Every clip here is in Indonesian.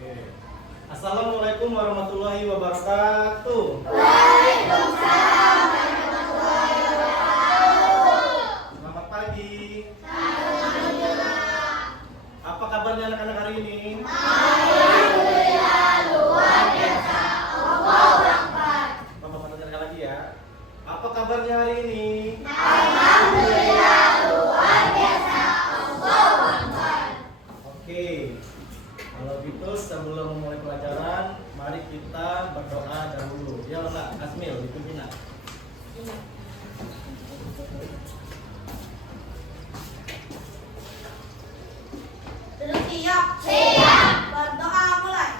Oke. Assalamualaikum warahmatullahi wabarakatuh. Waalaikumsalam warahmatullahi wabarakatuh. Selamat pagi. Alhamdulillah. Apa kabarnya anak-anak hari ini? Alhamdulillah, luar biasa. Allahu Akbar. Bapak mendengarkan lagi ya. Apa kabarnya hari ini? Alhamdulillah, luar biasa. Allahu Akbar. Oke. Kalau gitu sebelum memulai pelajaran, mari kita berdoa dahulu. Ya Nak, Asmil dipimpin Nak. Duduk siap. Siap. Berdoa mulai.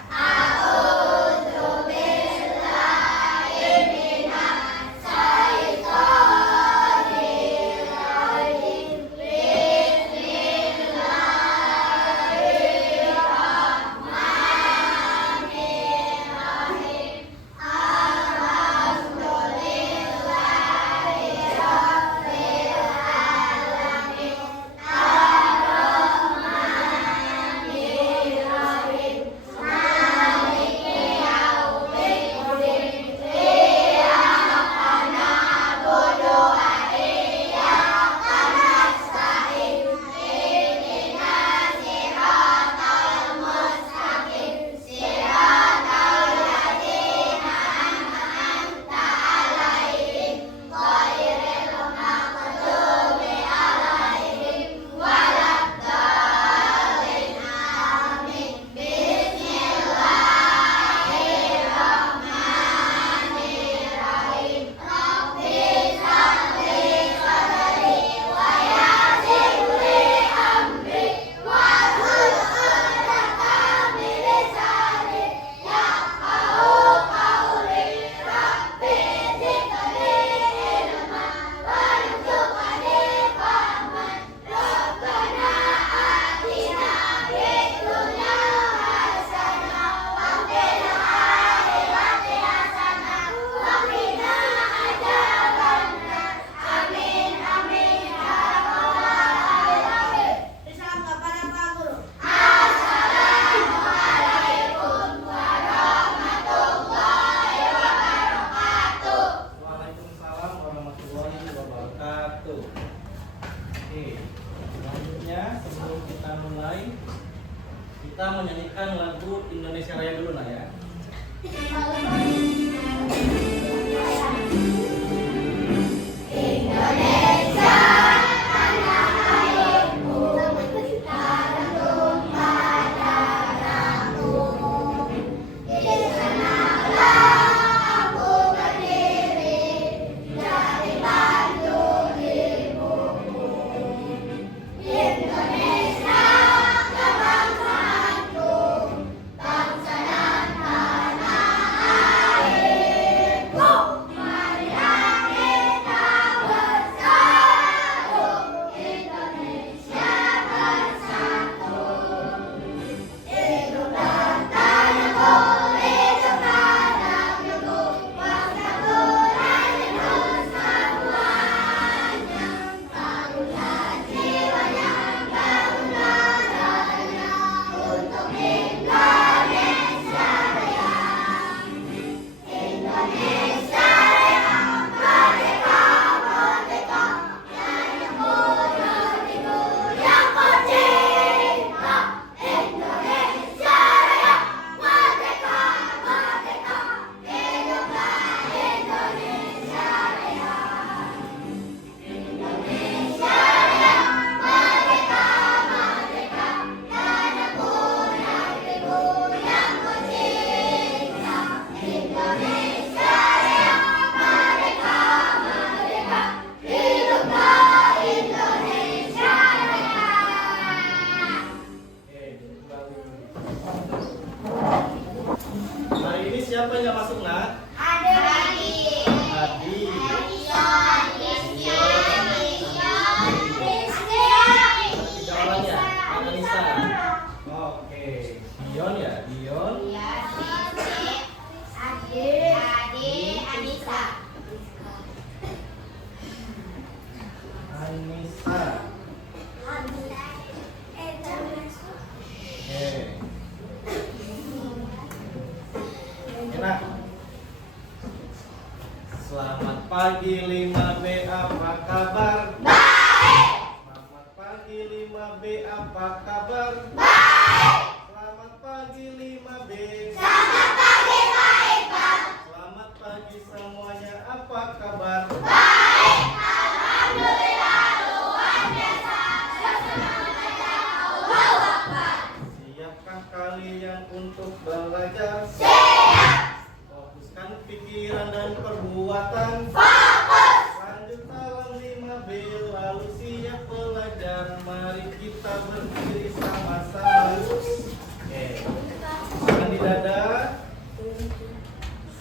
Salam kepada Pak Guru. Waalaikumsalam warahmatullahi wabarakatuh. Oke, selanjutnya sebelum kita mulai, kita menyanyikan lagu Indonesia Raya dulu Nak ya. Indonesia tanah airku, tanah tumpah darahku. Di sanalah aku berdiri, jadi Bandung ibuku. Indonesia kebangsaanku, bangsa dan tanah airku. Marilah kita bersatu, Indonesia bersatu. Hiduplah tanahku, hiduplah negeriku, bangsaku rakyat Nusa semuanya. Bangunlah jiwanya, bangunlah raganya, untuk Indonesia Raya. Indonesia Raya, merdeka, merdeka, nyanyiku negeriku yang tercinta. Indonesia Raya, merdeka, merdeka, hiduplah Indonesia Raya. Indonesia Raya, merdeka, merdeka, tanahku negeriku yang tercinta. Indonesia Raya, merdeka, merdeka, hiduplah Indonesia Raya. Oke, kembali. Hari ini siapa yang masuk Nak? Adi. Adi. Tiga orangnya. Anissa. Oke. Dion ya, Dion. Anissa. Oke. Nah, selamat pagi 5B, apa kabar? Baik. Selamat pagi 5B, apa kabar? Baik. Selamat pagi 5B. Selamat pagi, baik, Pak. Selamat pagi semuanya, apa kabar? Baik. Alhamdulillah, luar biasa. Allahu Akbar. Siapkah kalian untuk belajar? Siap. Fokuskan pikiran dan perbuatan. Fokus. Lanjut salam 5B, lalu siap belajar. Mari kita berdiri sama-sama. Oke, tangan di dada.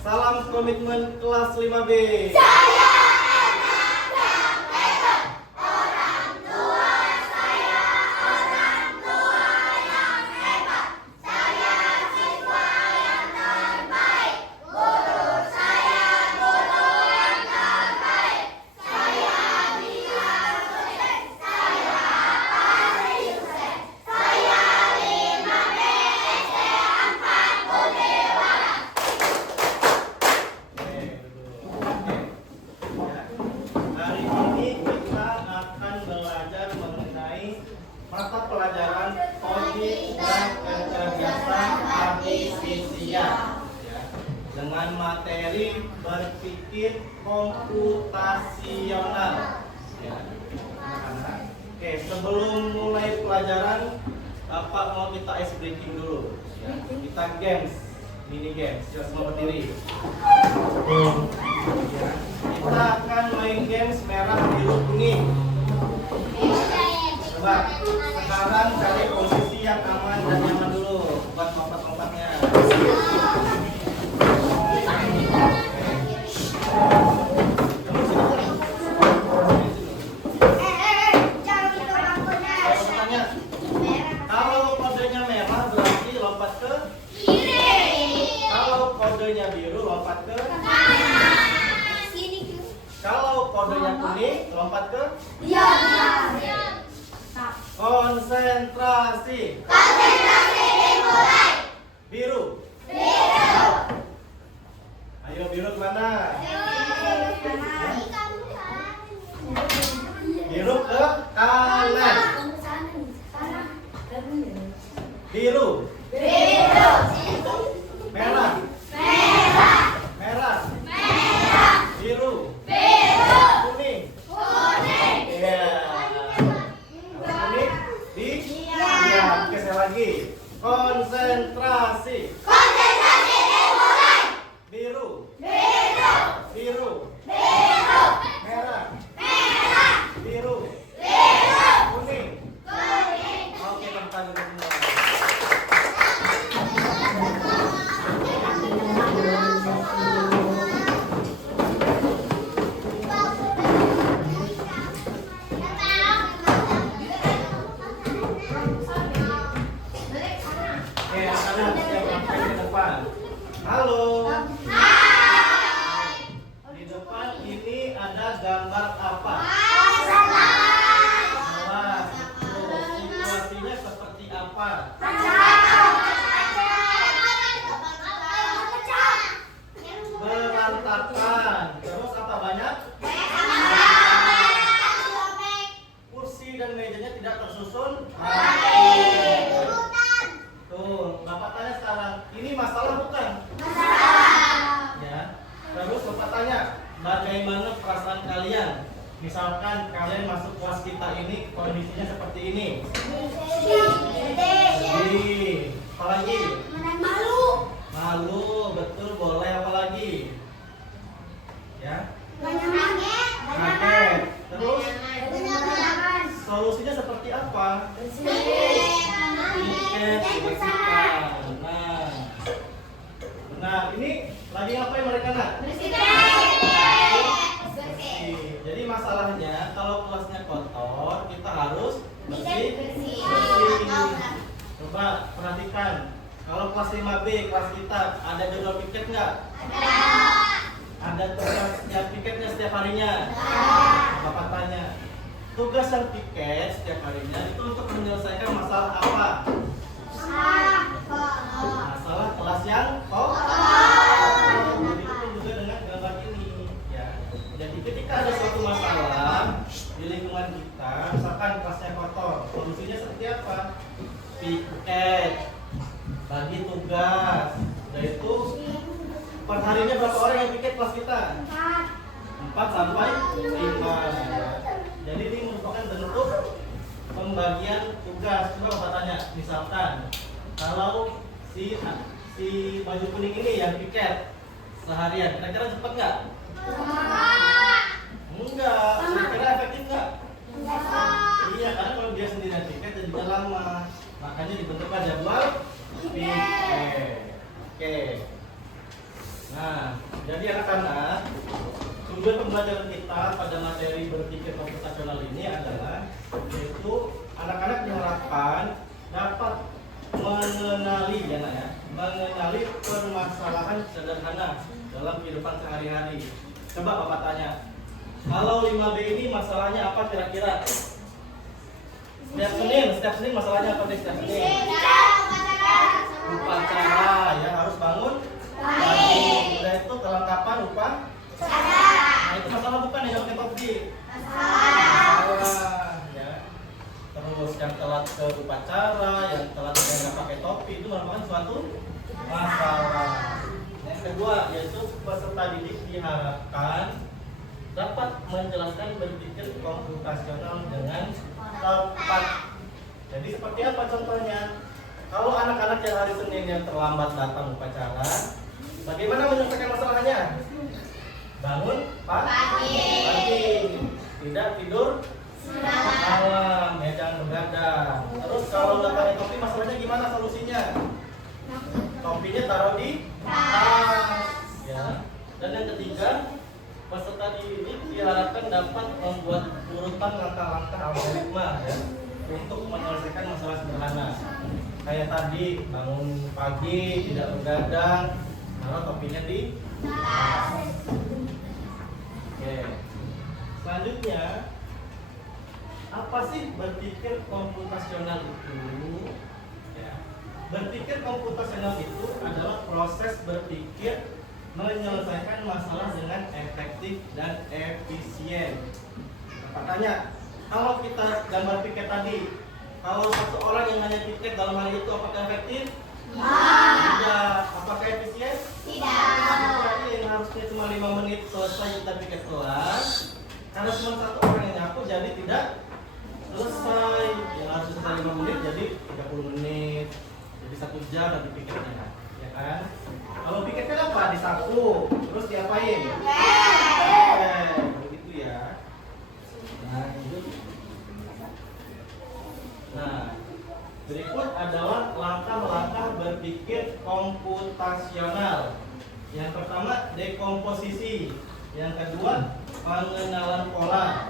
Salam komitmen kelas 5B. Saya enak dan hebat. Orang tua saya orang tua yang hebat. Saya siswa yang terbaik. Guru saya guru yang terbaik. Saya bisa sukses. Saya pasti sukses. Saya 5B SD 4 Budiwaras. Oke, ya. Hari ini kita akan belajar mengenai mata pelajaran logik dan kecerdasan artifisial, ya, dengan materi berpikir komputasional. Ya. Anak-anak. Oke, sebelum mulai pelajaran, Bapak mau kita ice breaking dulu. Ya. Kita games, mini games. Yuk semua berdiri. Ya. Kita akan main games merah, biru, kuning. Coba sekarang cari posisi yang aman dan nyaman dulu buat lompat-lompatnya. Tanya, kalau kodenya merah berarti lompat ke kiri. Kalau kodenya biru lompat ke kalau kodenya kuning lompat ke konsentrasi. Konsentrasi dimulai. Biru. Ayo biru kemana? Biru ke kanan. Biru. Merah. Merah. Biru. Kuning. Iya. Kuning di diam. Oke, sekali lagi. Konsentrasi. Konsentrasi dimulai. Biru. Biru. Merah. Biru. Kuning. Oke, tepuk tangan semua. Oke, anak-anak siap sampai ke depan. Halo. Di depan ini ada gambar apa? Awas. Tuh, situasinya seperti apa? Berantakan. Terus apa banyak? Kursi dan mejanya tidak tersusun rapi. Tuh, Bapak tanya sekarang, ini masalah bukan? Ya. Terus Bapak tanya, bagaimana perasaan kalian? Misalkan kalian masuk kelas kita ini kondisinya seperti ini. Sedih. Apalagi? Malu, betul, boleh apalagi? Ya. Kaget. Terus solusinya seperti apa? Tiket dibersihkan. Nah, ini lagi ngapain mereka nak? Bersih. Jadi masalahnya kalau kelasnya kotor, kita harus bersih. Coba perhatikan. Kalau kelas 5B, kelas kita ada jadwal piket nggak? Ada tugas yang piketnya setiap harinya? Bapak tanya. Tugas yang piket setiap harinya itu untuk menyelesaikan masalah apa? Masalah kelas yang kotor. tugas. Udah itu perharinya berapa orang yang piket kelas kita? 4 sampai 5. Jadi ini merupakan bentuk pembagian tugas. Coba Bapak tanya, misalkan kalau si baju kuning ini yang piket seharian, kira-kira cepat nggak? Enggak. Kira-kira efektif nggak? Iya, karena kalau dia sendirian piket jadinya lama. Makanya dibentukkan jadwal piket. Oke. Nah, jadi anak-anak, tujuan pembelajaran kita pada materi berpikir komputasional ini adalah yaitu anak-anak diharapkan dapat mengenali mengenali permasalahan sederhana dalam kehidupan sehari-hari. Coba Bapak tanya, kalau 5B ini masalahnya apa kira-kira? Setiap Senin masalahnya apa nih setiap Senin? Upacara, ya harus bangun pagi. Udah itu kelengkapan upacara. Nah itu masalah bukan yang pakai topi. Masalah, ya. Terus yang telat ke upacara, yang telat nggak pakai topi itu merupakan suatu masalah. Yang kedua yaitu peserta didik diharapkan dapat menjelaskan berpikir komputasional dengan tepat. Jadi seperti apa contohnya? Kalau anak-anak yang hari Senin yang terlambat datang upacara, bagaimana menyelesaikan masalahnya? Bangun pagi, tidak tidur malam, ya jangan begadang. Terus kalau nggak pakai topi, masalahnya gimana solusinya? Topinya taruh di tas, ya. Dan yang ketiga, peserta didik diharapkan dapat membuat urutan langkah-langkah algoritma ya, untuk menyelesaikan masalah sederhana. Kayak tadi bangun pagi, tidak begadang, taruh topinya di tas. Oke. Selanjutnya, apa sih berpikir komputasional itu? Ya. Berpikir komputasional itu adalah proses berpikir menyelesaikan masalah dengan efektif dan efisien. Bapak tanya, kalau kita gambar piket tadi, kalau satu orang yang hanya piket dalam hal itu apakah efektif? Tidak. Apakah efisien? Tidak. Yang harusnya cuma 5 menit selesai kita piket kelas, karena cuma satu orang yang nyapu jadi tidak selesai. Yang harus selesai 5 menit jadi 30 menit, jadi 1 jam nanti piketnya, ya kan? Kalau piketnya apa? Disapu, terus diapain? Begitu ya. Nah, berikut adalah langkah-langkah berpikir komputasional. Yang pertama, dekomposisi. Yang kedua, pengenalan pola.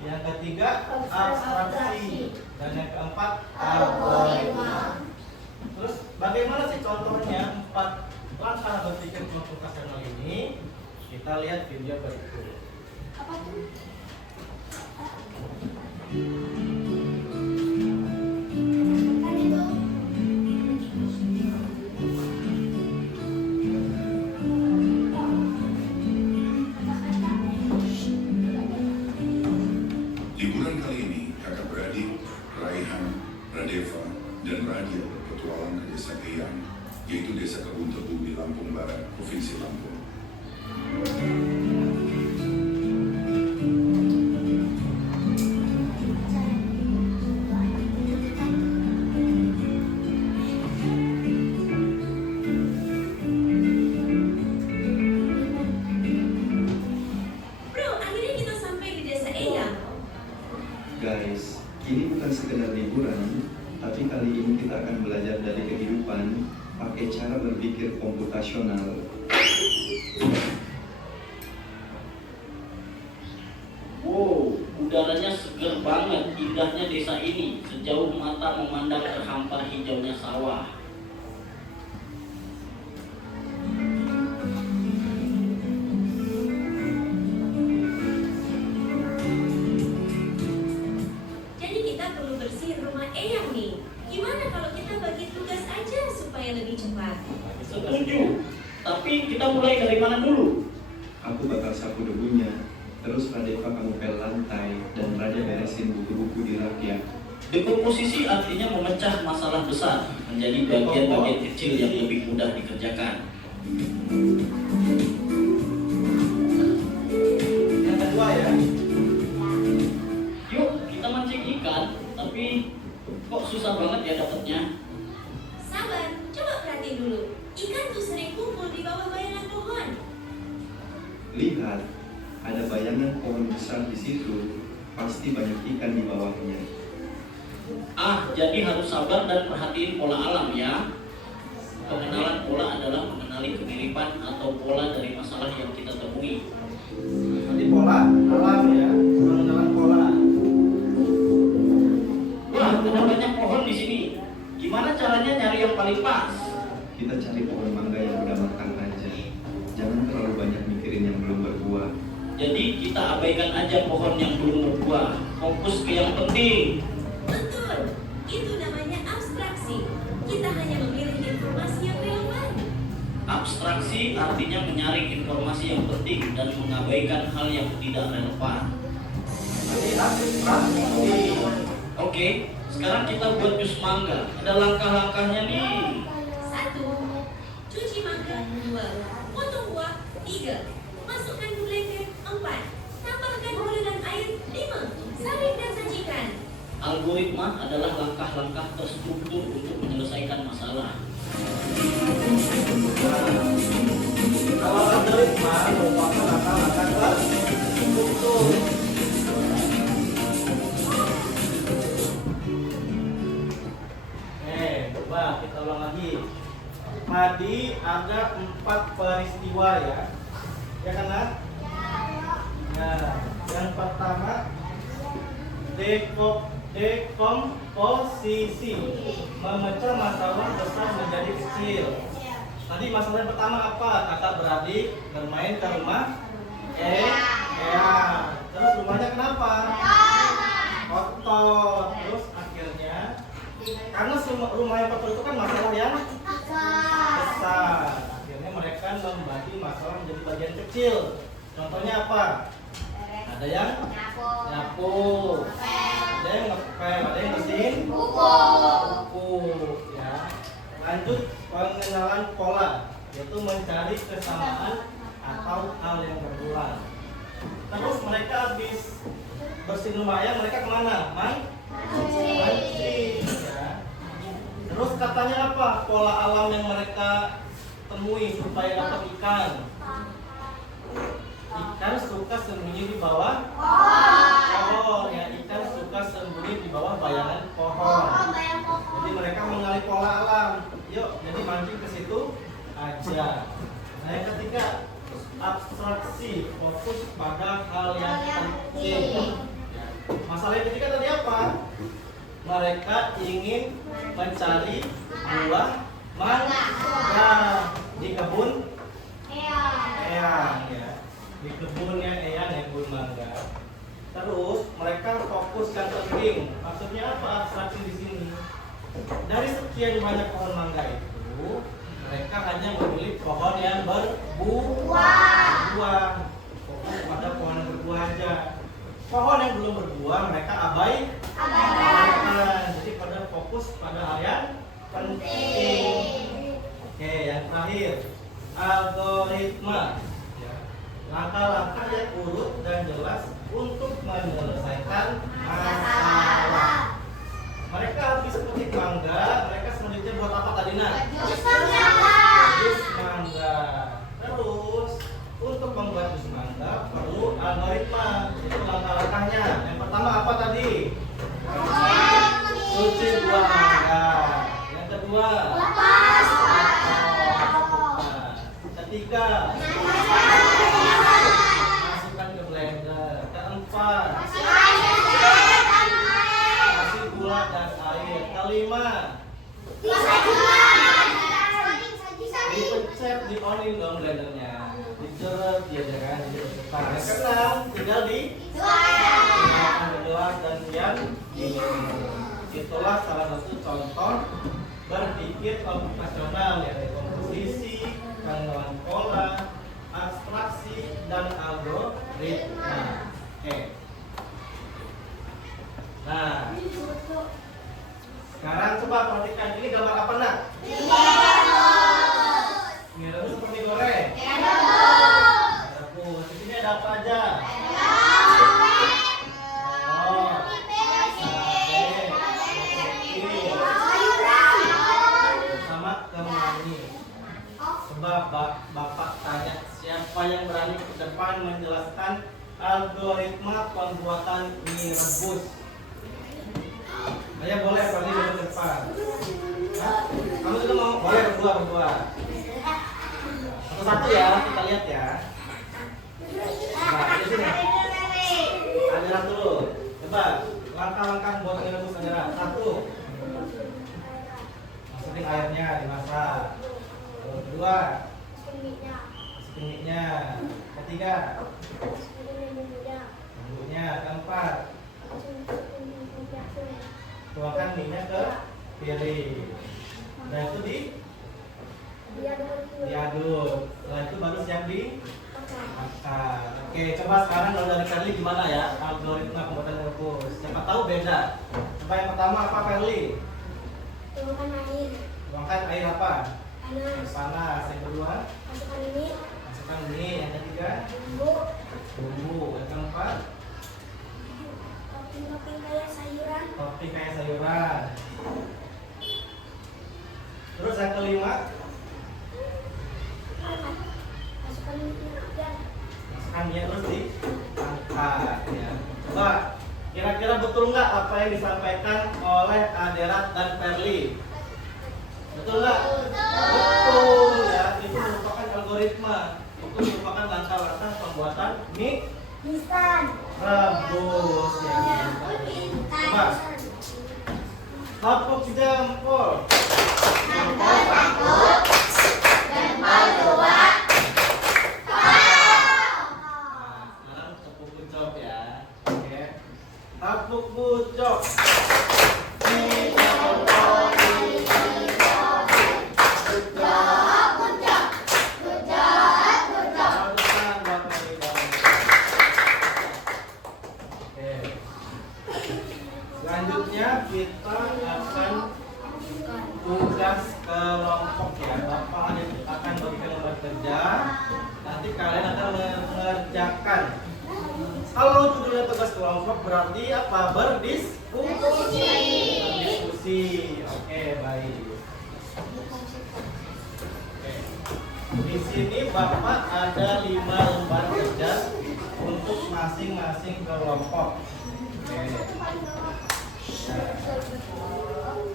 Yang ketiga, abstraksi. Dan yang keempat, algoritma. Terus bagaimana sih contohnya 4 langkah berpikir komputasional ini? Kita lihat video berikut. Apa tuh? Liburan kali ini, kakak beradik Raihan, Radeva, dan Radia berpetualang ke desa Eyang, yaitu desa Kebun Tebu di Lampung Barat, Provinsi Lampung. Guys, ini bukan sekedar liburan, tapi kali ini kita akan belajar dari kehidupan pakai cara berpikir komputasional. Wow, udaranya seger banget, indahnya desa ini. Sejauh mata memandang terhampar hijaunya sawah. Jadi kita perlu bersihin rumah Eyang nih. Gimana kalau kita bagi tugas aja supaya lebih cepat? Setuju, tapi kita mulai dari mana dulu? Aku bakal sapu debunya, terus Radeva kamu pel lantai, dan Raja beresin buku-buku di rak ya. Dekomposisi artinya memecah masalah besar. menjadi bagian-bagian kecil yang lebih mudah dikerjakan. Yang kedua ya. Yuk kita mancing ikan, tapi kok susah banget ya dapatnya? Sabar, coba perhatiin dulu. Ikan tuh sering kumpul di bawah bayangan pohon. Lihat, ada bayangan pohon besar di situ. Pasti banyak ikan di bawahnya. Jadi harus sabar dan perhatiin pola alam ya. Pengenalan pola adalah mengenali kemiripan atau pola dari masalah yang kita temui. Nanti pola alam ya, pengenalan pola. Wah, ada banyak pohon di sini. Gimana caranya nyari yang paling pas? Kita cari pohon mangga yang udah matang aja. Jangan terlalu banyak mikirin yang belum berbuah. Jadi kita abaikan aja pohon yang belum berbuah. Fokus ke yang penting. Betul, itu namanya abstraksi. Kita hanya memilih informasi yang relevan. Abstraksi artinya menyaring informasi yang penting dan mengabaikan hal yang tidak relevan. Nanti abstraksi. Oke, sekarang kita buat jus mangga. Ada langkah-langkahnya nih. 1. Cuci mangga. 2. Potong buah. 3. Masukkan ke blender. 4. Tambahkan gula dan air. 5. Saring dan sajikan. Algoritma adalah langkah-langkah terstruktur untuk menyelesaikan masalah. Kalau algoritma merupakan langkah-langkah terstruktur. Coba kita ulang lagi. Tadi ada 4 peristiwa ya. Ya kan, Nat? Nah, yang pertama dekomposisi, memecah masalah besar menjadi kecil. Tadi masalah yang pertama apa? Kakak beradik bermain ke rumah terus rumahnya kenapa? Kotor. Terus akhirnya karena rumah yang kotor itu kan masalah yang besar. Akhirnya mereka membagi masalah menjadi bagian kecil. Contohnya apa? Ada yang nyapu, ada yang ngepel, ada yang bersihin buku, ya. Lanjut pengenalan pola, yaitu mencari kesamaan atau hal yang berulang. Terus mereka habis bersihin rumah ayam, mereka kemana? Mancing, ya. Terus katanya apa? Pola alam yang mereka temui supaya dapat ikan. Ikan suka sembunyi di bawah pohon, ya. Ikan suka sembunyi di bawah bayangan pohon. Jadi mereka mengenali pola alam. Yuk, jadi mancing ke situ aja. Nah, yang ketiga, abstraksi, fokus pada hal yang penting. Masalah yang ketiga tadi apa? Mereka ingin mencari buah mangga di kebun Eyang, ya. Di kebunnya Eyang ya, kebun mangga. Terus mereka fokus yang penting. Maksudnya apa abstraksi di sini? Dari sekian banyak pohon mangga itu, mereka hanya memilih pohon yang berbuah. Fokus pada pohon yang berbuah aja. Pohon yang belum berbuah mereka abaikan. Jadi pada fokus pada hal yang penting. Oke, yang terakhir, algoritma. Langkah-langkah yang urut dan jelas untuk menyelesaikan masalah. Mereka habis petik mangga, mereka selanjutnya buat apa tadi, Nak? Jus mangga. Terus untuk membuat jus mangga perlu algoritma. Itu langkah-langkahnya. Yang pertama apa tadi? Cuci buah mangga. Yang kedua, ketiga, masukkan ke blender. Keempat, kasih gula dan air. Kelima, dipencet, di-onin dong blendernya. Diceret ya kan. Nah, yang keenam, tinggal di gelas dan diam. Itulah salah satu contoh berpikir komputasional, yaitu komposisi, pengenalan pola, abstraksi, dan algoritma. Oke. Nah, sekarang coba perhatikan ini gambar apa, Nak? ini. Coba Bapak tanya siapa yang berani ke depan menjelaskan algoritma pembuatan mie rebus. Saya boleh pergi ke depan. Hah? Kamu juga mau? Boleh berdua. Satu-satu ya, kita lihat ya. Nah, di sini. Ajaran dulu. Coba langkah-langkah buat mie rebus ajaran. 1. Masukin airnya dimasak. 2. Masukin minyak. 3. Bumbunya. 4. Tuangkan minyak ke piring. Nah itu diaduk. Setelah itu baru siap dimakan. Oke, coba sekarang kalau dari Ferli gimana ya algoritma pembuatan mie rebus? Siapa tahu beda. Coba yang pertama apa Ferli? Tuangkan air apa? Air panas. Yang kedua? Masukkan mie. Yang ketiga? Bumbu. Yang keempat? Topping kayak sayuran. Terus yang kelima? Masukkan minyak terus diangkat ya. Coba kira-kira betul nggak apa yang disampaikan oleh Aderat dan Ferli? Betul nggak? Betul ya. Itu merupakan algoritma. Itu merupakan langkah-langkah pembuatan mie rebus ya. Coba tepuk jempol. Jempol 1, jempol 2. Sekarang tepuk bucok ya. Oke. Tepuk bucok. Selanjutnya kita akan tugas kelompok ya. Bapak akan bagi kelompok kerja. Nanti kalian akan mengerjakan. Kalau judulnya tugas kelompok berarti apa? Berdiskusi. Oke, baik. Oke. Di sini Bapak ada 5 lembar kerja untuk masing-masing kelompok. Oke.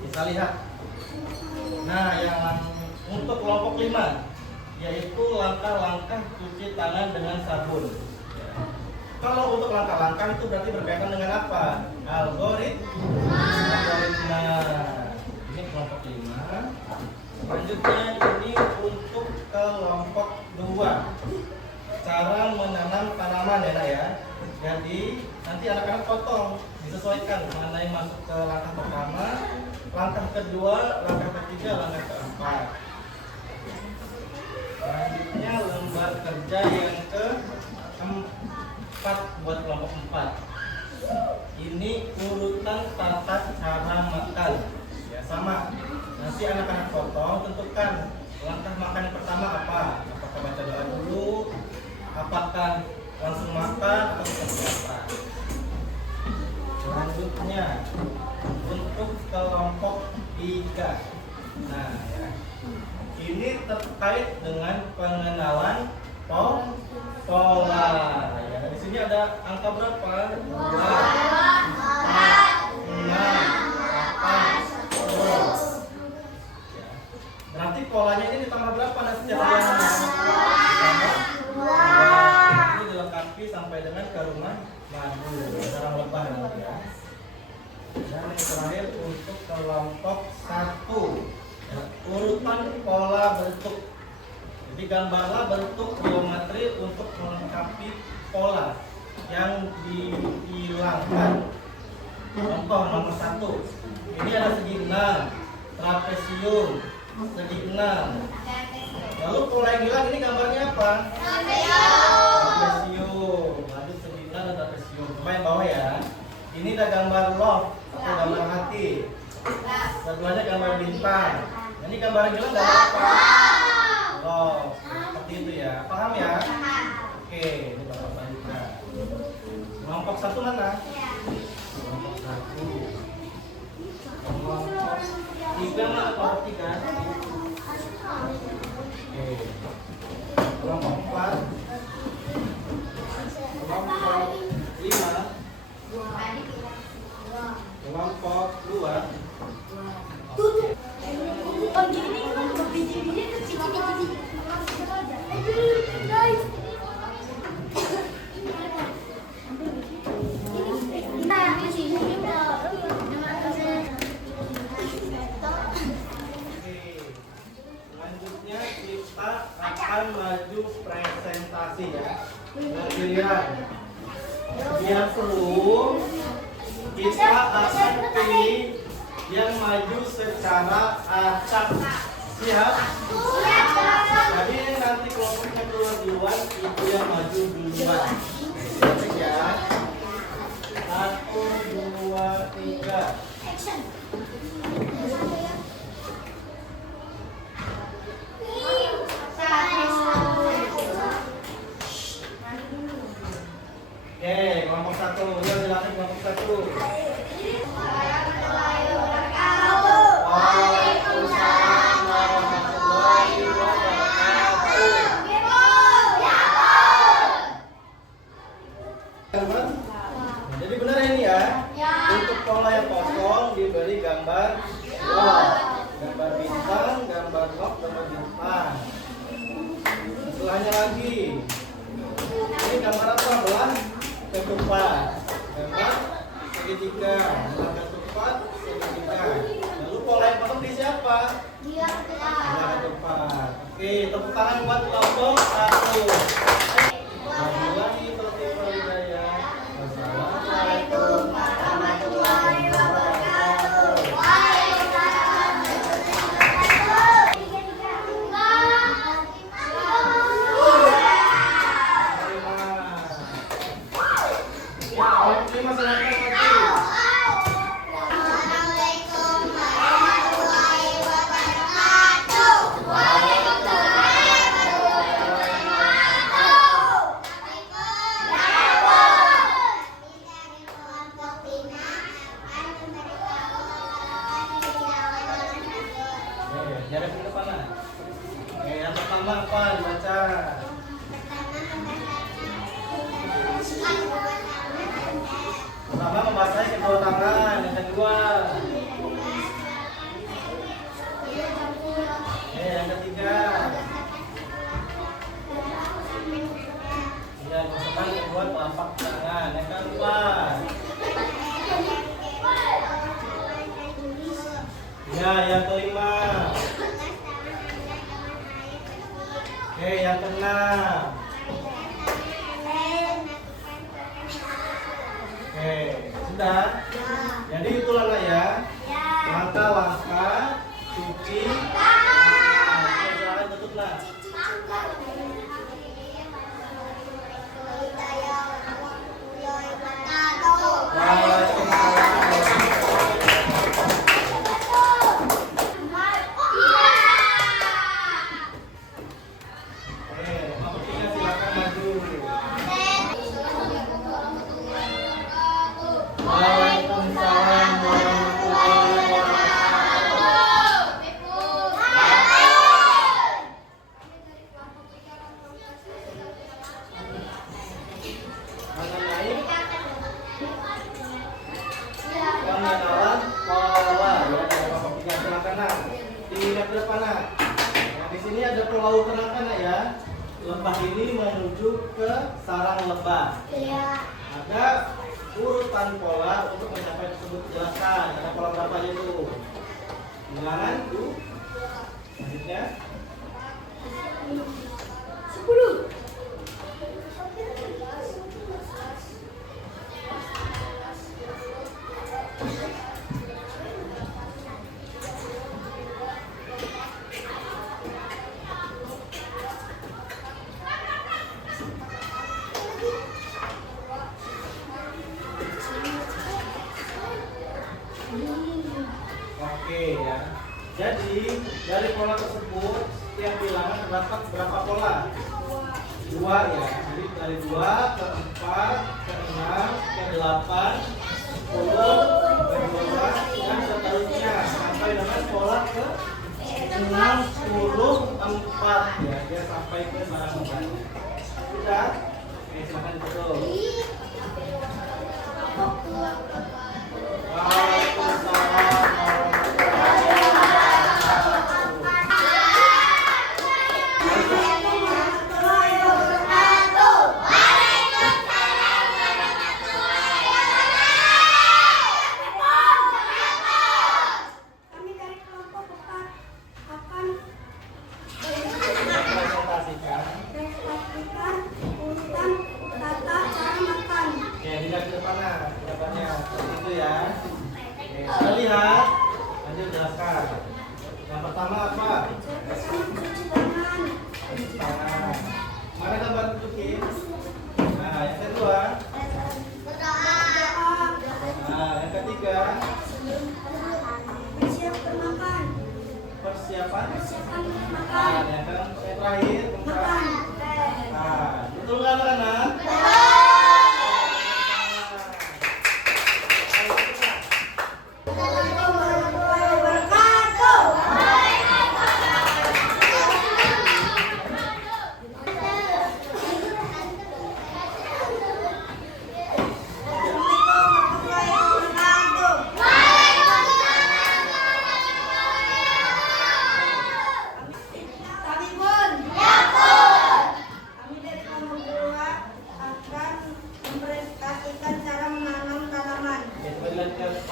Bisa lihat. Nah, yang untuk kelompok 5 yaitu langkah-langkah cuci tangan dengan sabun. Kalau untuk langkah-langkah itu berarti berkaitan dengan apa? Algoritma. Ini kelompok 5. Selanjutnya ini untuk kelompok 2. Cara menanam tanaman ya, Nak ya. Jadi nanti anak-anak potong, disesuaikan mana yang masuk ke langkah pertama, langkah kedua, langkah ketiga, langkah keempat. Selanjutnya lembar kerja yang ke-4 buat kelompok 4. Ini urutan tata cara makan. Ya sama. Nanti anak-anak potong, tentukan langkah makan yang pertama apa? Apakah baca doa dulu? Apakah langsung makan atau seperti apa? Selanjutnya untuk kelompok 3. Nah ya, ini terkait dengan pengenalan pola. Ya, di sini ada angka berapa? 2, 4, 6, 8, 10. Ya. Berarti polanya ini ditambah berapa nanti setiap hariannya? Ditambah 2. Ini dilengkapi sampai dengan ke rumah madu. Sekarang lebah nanti ya. Dan yang terakhir untuk kelompok 1, ya, urutan pola bentuk. Jadi gambarlah bentuk geometri untuk melengkapi pola yang dihilangkan. Contoh nomor 1, ini ada segi 6, trapesium segi 6. Lalu pola yang hilang ini gambarnya apa? Trapesium. Lanjut segi 6 dan trapesium. Coba yang bawah ya. Ini ada gambar love atau gambar hati. Keduanya gambar bintang. Ini gambar yang hilang gambar apa? Love. Seperti itu ya. Paham ya? Oke, ini Bapak lanjutkan. Kelompok 1 mana? Kelompok 1. Kelompok 3 mana? Kelompok 3. kita akan maju presentasi ya. Bergiliran. Biar seru, kita akan pilih yang maju secara acak. Siap? Jadi nanti kelompoknya keluar duluan, itu yang maju duluan. Siap ya? 1, 2, 3. Oke, kelompok 1. Ya, silakan kelompok 1. Waalaikumsalam warahmatullahi wabarakatuh. Jadi benar ini ya. Untuk pola yang kosong diberi gambar lot, gambar bintang, gambar lot, gambar bintang. Sebelahnya lagi. Ini gambar apa? Belah ketupat. Gambar segitiga. Belah ketupat, segitiga. Lalu pola yang kosong di siapa? Belah ketupat. Oke, tepuk tangan buat kelompok 1. Assalamualaikum warahmatullahi wabarakatuh. Terima kasih. Jarak ke depan lah. Oke, yang pertama apa dibaca? Pertama membasahi kedua tangan, yang kedua. Yang ketiga. Ya, masukkan kedua telapak tangan, yang keempat. Ya, yang kelima. Oke, yang keenam. Oke, sudah. Jadi itulah lah ya. Langkah-langkah cuci. Silakan tutuplah. Waalaikumsalam warahmatullahi Lebah ini menuju ke sarang lebah. Ada urutan pola untuk mencapai tersebut, jelaskan. Ada pola berapa aja itu? Bilangan tuh. Selanjutnya 10. Oke ya. Jadi dari pola tersebut setiap bilangan terdapat berapa pola? 2 ya. Jadi dari 2 ke 4 ke 6 ke 8 10 ke 12 dan seterusnya sampai dengan pola ke 64 ya. Dia sampai ke sarang lebah. Sudah? Oke, silakan ditutup. Waalaikumsalam. Kami dari kelompok 4 akan pertama apa? Cuci tangan. Mana gambar cuci? Nah, yang kedua. Nah, yang ketiga. Persiapan. Nah, yang terakhir. Nah, betul nggak anak-anak?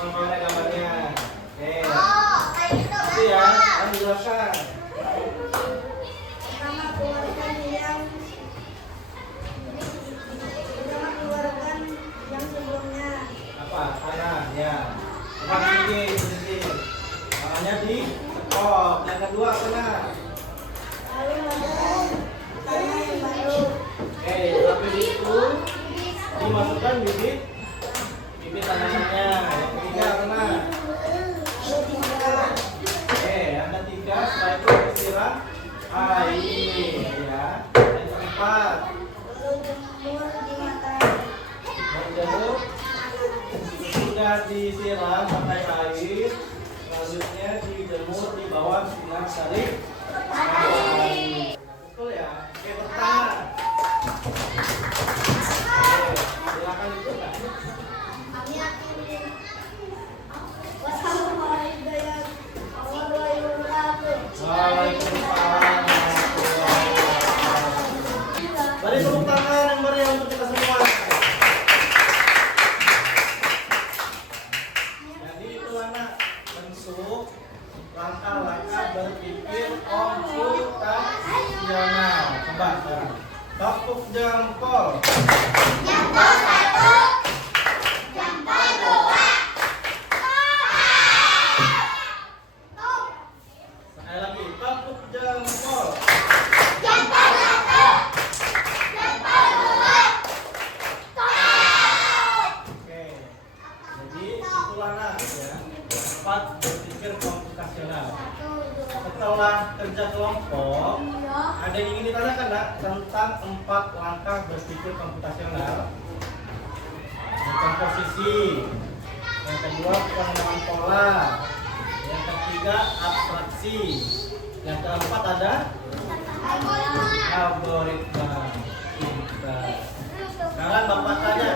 Mana gambarnya? Oke. Itu ya, yang dijelaskan. Apa? Tanah, ya. Tempat tinggi. Tangannya di tekop. Yang kedua apa? Oke, tapi itu dimasukkan bibit tanamannya. Yang ketiga apa? Oke, yang ketiga setelah itu disiram air, ya. Yang keempat, menjemur. Sudah disiram pakai air, selanjutnya dijemur di bawah sinar terik matahari. Betul ya? Oke, pertama. Silakan itu kan. Waalaikumsalam. Beri tepuk tangan yang meriah untuk kita semua. Jadi itu anak bentuk langkah-langkah berpikir komputasional. Coba sekarang. Tepuk jempol. Sekali lagi, tepuk jempol. Oke, jadi itulah nak ya, tempat berpikir komputasional. Setelah kerja kelompok, ada yang ingin ditanyakan nak tentang 4 langkah berpikir komputasional. Yang komposisi, yang kedua pengenalan pola, yang ketiga abstraksi, yang keempat ada algoritma. Sekarang Bapak tanya,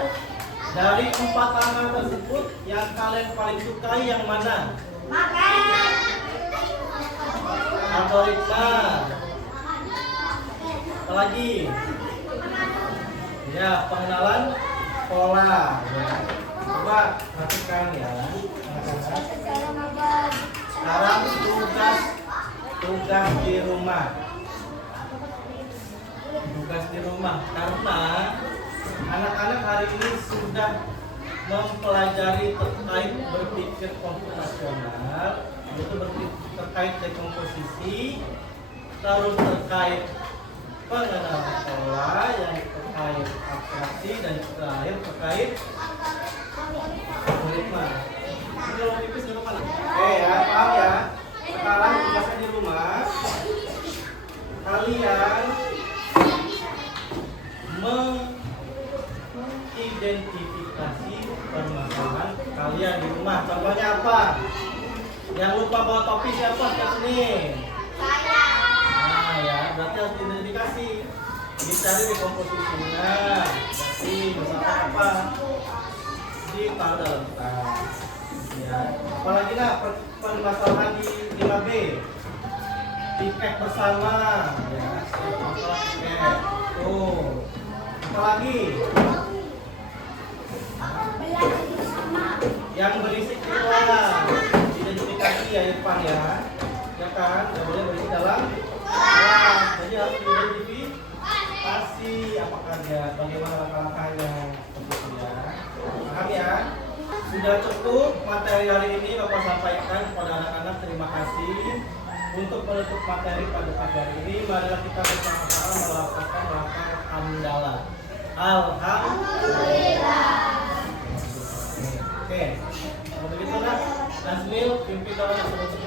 dari 4 langkah tersebut yang kalian paling sukai yang mana? Algoritma. Apa lagi? Ya, pengenalan pola. Ya. Coba perhatikan ya. Sekarang tugas di rumah. Tugas di rumah karena anak-anak hari ini sudah mempelajari terkait berpikir komputasional, yaitu terkait dekomposisi, terus terkait pengenalan pola, yang terkait abstraksi, dan terakhir terkait algoritma. Ini kalau tipis nggak apa-apa. Oke ya, paham ya. Sekarang tugasnya di rumah, kalian mengidentifikasi permasalahan kalian di rumah. Contohnya apa? Yang lupa bawa topi siapa sekarang sini? Nah ya, berarti harus diidentifikasi. Dicari dekomposisinya. Berarti misalkan apa? Ditaruh dalam tas. Ya. Apalagi nak permasalahan di 5B. Tiket bersama. Ya, masalah tiket. Tuh. Apalagi? Yang berisik di luar. Identifikasi ya Irfan ya. Ya kan? Tidak boleh berisik dalam kelas. Jadi harus diidentifikasi apakah dia, bagaimana langkah-langkahnya. Begitu ya. Paham ya? Sudah cukup materi hari ini Bapak sampaikan kepada anak-anak. Terima kasih. Untuk penutup materi pada pagi hari ini, marilah kita bersama-sama melakukan langkah hamdalah. Alhamdulillah. Oke, kalau begitu Nazmil pimpin doa sebelum